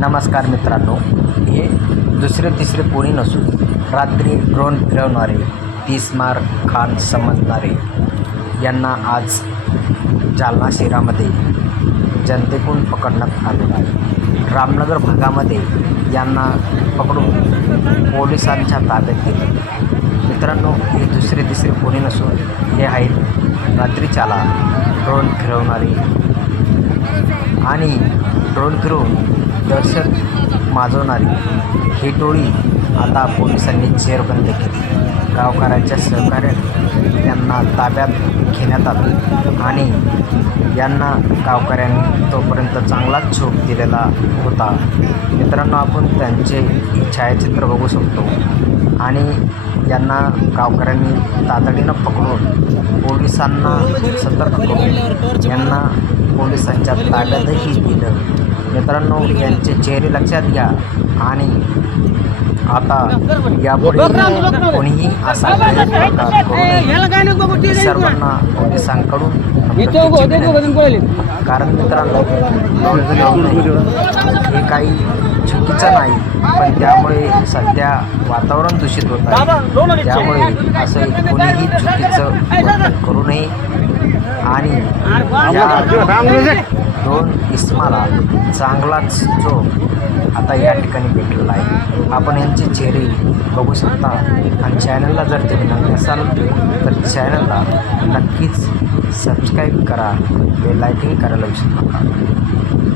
नमस्कार मित्रांनो हे दुसरे तिसरे कोणी नसून रात्री ड्रोन फिरवणारे तीसमार खान समजणारे यांना आज जालना शहरामध्ये जनतेकडून पकडण्यात आलेलं आहे. रामनगर भागामध्ये यांना पकडून पोलिसांच्या ताब्यात दिले मित्रांनो हे दुसरे तिसरे कोणी नसून हे आहेत रात्रीच्याला ड्रोन फिरवणारे. आणि ड्रोन फिरवून दहशत माजवणारी ही टोळी आता पोलिसांनी जेरबंद केली गावकऱ्यांच्या सहकार्याने त्यांना ताब्यात घेण्यात आले आणि यांना गावकऱ्यांनी तोपर्यंत चांगलाच झोप दिलेला होता. मित्रांनो आपण त्यांचे छायाचित्र बघू शकतो. आणि यांना गावकऱ्यांनी तातडीनं पकडून पोलिसांना सतर्क करून यांना पोलिसांच्या ताब्यातही दिलं. मित्रांनो यांचे चेहरे लक्षात घ्या आणि आता यापुढे कोणीही असा सर्वांना पोलिसांकडून कारण मित्रांनो हे चुकीचं नाही पण त्यामुळे सध्या वातावरण दूषित होत आहे. त्यामुळे असं कोणीही चुकीचं करू नये. आणि दोन इस्माला चांगलाच जो आता या ठिकाणी भेटलेला आहे आपण यांचे चेहरे बघू शकता. आणि चॅनलला जर तुम्ही नवीन असाल तर चॅनलला नक्कीच सबस्क्राईब करा. बेल करायला विसरू नका.